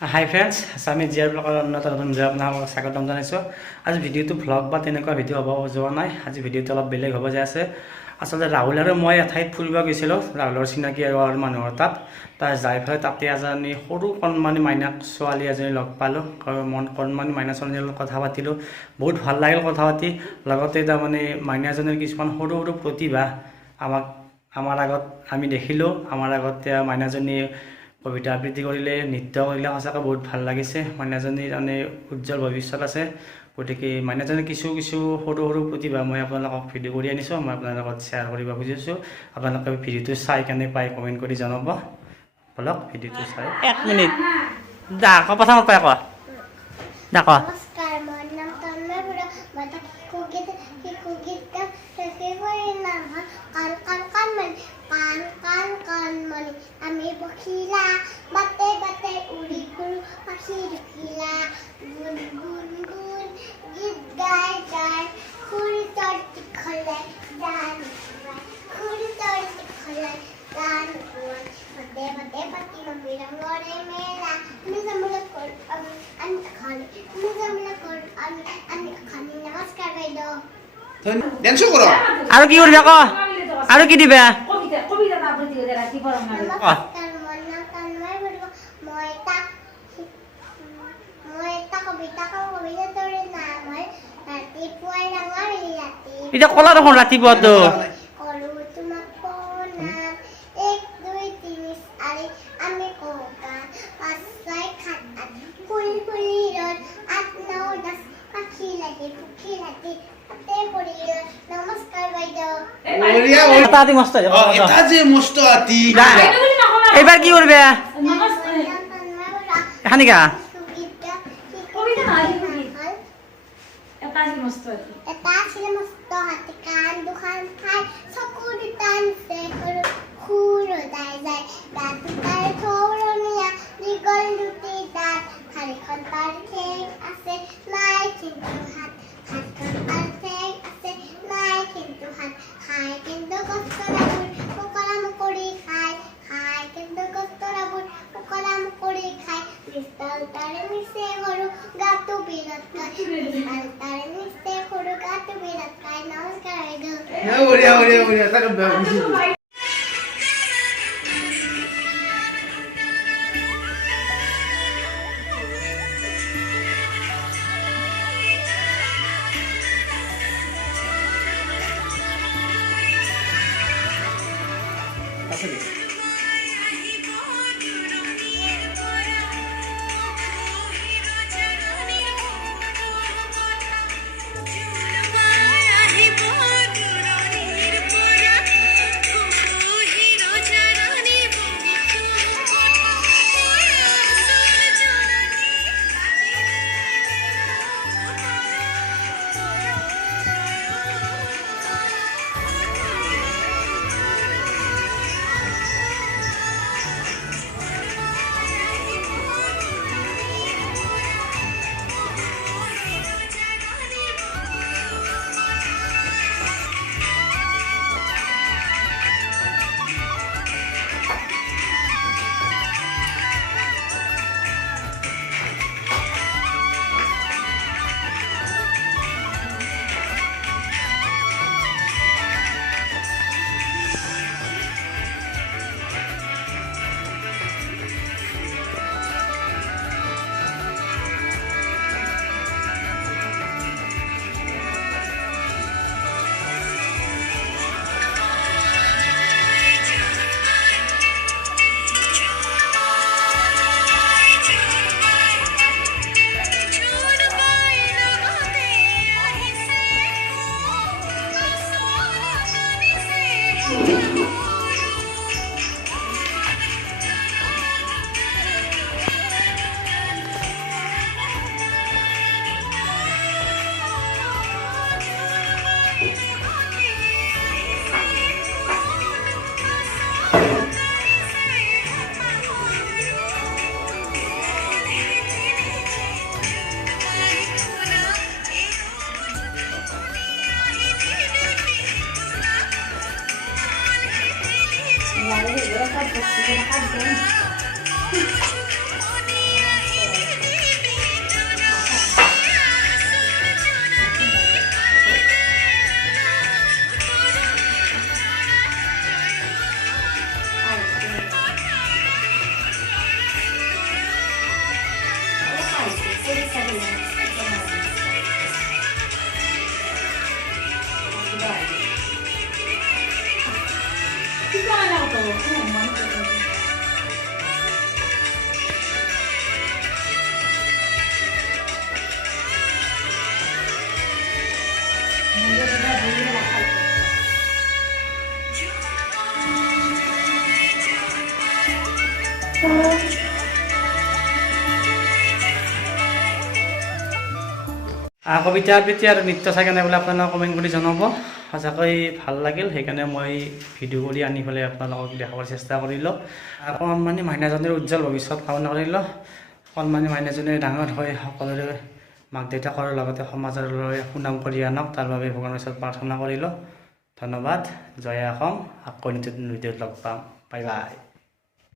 হাই friends, আমি জিয়াৰ ব্লগৰ নতুন video' আপোনালোকক স্বাগতম জনাইছোঁ। আজি ভিডিঅ'টো ভ্লগ বা তেনেকুৱা ভিডিঅ' হ'ব যোৱা নাই। আজি ভিডিঅ'টো অলপ বেলেগ হ'ব যায় আছে। আচলতে ৰাহুল আৰু মই এঠাইত ফুৰিব গৈছিলোঁ, ৰাহুলৰ চিনাকি আৰু মানুহৰ তাত যাই পেলাই তাতে এজনী সৰু কণমানি মাইনা ছোৱালী এজনী লগ পালোঁ। কণমানি মাইনা ছোৱালীজনীৰ লগত কথা পাতিলোঁ, বহুত ভাল লাগিল কথা পাতি। লগতে তাৰমানে মাইনাজনীৰ কিছুমান সৰু সৰু প্ৰতিভা আমাৰ আগত আমি দেখিলোঁ। আমাৰ আগত মাইনাজনীয়ে কবিতা আবৃত্তি কৰিলে, নৃত্য কৰিলে, সঁচাকৈ বহুত ভাল লাগিছে। মাইনাজনীৰ মানে উজ্জ্বল ভৱিষ্যত আছে। গতিকে মাইনাজনীৰ কিছু সৰু সৰু প্ৰতিভা মই আপোনালোকক ভিডিঅ' কৰি আনিছোঁ, মই আপোনালোকৰ লগত শ্বেয়াৰ কৰিব খুজিছোঁ। আপোনালোকে ভিডিঅ'টো চাই কেনে পাই কমেণ্ট কৰি জনাব। বলক ভিডিঅ'টো চাই। 1 মিনিট যা আকৌ প্ৰথমত পাই আকৌ যা আকৌ। নমস্কাৰ, মোৰ নাম তন্ময় বৰুৱা। মই শিশুগীত নাম হ'ল কাণ কাণ কাণমণি। কাণ কাণ কাণমণি আমি পখিলা, বাটে বাটে উৰি ঘূৰো পাখি দুখিলা। গুণ গুণ গুণ গীত গাই গাই খুৰিতৰ দীঘলে গান গায়, খুৰিতৰ দীঘলে গান গায়। বাটে বাটে পাতিম আমি ৰঙৰে মেলা, আমি যামলৈ কৰোঁ আমি খালি, আমি যামলৈ কৰোঁ আমি খালি। নমস্কাৰ বাইদেউ। আৰু কি কৰিবি আকৌ, আৰু কি দিবা? নমস্কাৰ, মোৰ নাম তন্ময় বৰুৱা। মই এটা কবিতা কওঁ। কবিতাটোৰ নাম হ'ল ৰাতিপুৱাই ৰঙালী ৰাতি। এতিয়া ক'লা দেখোন ৰাতিপুৱাতো। কৰোঁ তোমাক প্ৰণাম, 1 2 3 4 আমি কওঁ গান, 5 6 7 8 ফুল ফুলি ৰ'দ, 8 9 10 পাখি লাগি পক্ষী লাগি তাতে পৰি ৰ'দ। নমস্কাৰ বাইদেউ। এইবাৰ কি কৰিবা এখানিকা? এটা আছিলে মস্ত হাতী, কাণ দুখন ঠাই, চকু দুটা নিচে সৰু, সুৰ ওলাই যায় গাটো তাৰ থৌৰণীয়া, দীঘল দুটি দাঁত, ঠাৰিখন তাৰ ঠেং আছে নাই কিন্তু হাত, হাতখন তাৰ ঠেং আছে নাই কিন্তু হাত। খায় কিন্তু গছতৰাবোৰ মুকৰাম কৰি খায়, খায় কিন্তু গছতৰাবোৰ মুকৰাম কৰি খায়। বিশাল তাৰে নিচে সৰু, গাটো বিৰাট খায়, বিশাল তাৰে নিচে সৰু, গাটো বিৰাট খায়। নমস্কাৰ বাইদেউ। কবিতা আবৃত্তি আৰু নৃত্য চাই কেনে বোলে আপোনালোকে কমেণ্ট কৰি জনাব সঁচাকৈ ভাল লাগিল সেইকাৰণে মই ভিডিঅ' কৰি আনি পেলাই আপোনালোকক দেখাবৰ চেষ্টা কৰিলোঁ অকণমানি মাইনাজনীৰ উজ্জ্বল ভৱিষ্যত কামনা কৰিলোঁ অকণমানি মাইনাজনী ডাঙৰ হৈ সকলোৰে মাক দেউতাকৰ লগতে সমাজলৈ সুনাম কৰি আনক তাৰ বাবে ভগৱানৰ ওচৰত প্ৰাৰ্থনা কৰিলোঁ ধন্যবাদ জয় অসম আকৌ নতুন ভিডিঅ'ত লগ পাম বাই বাই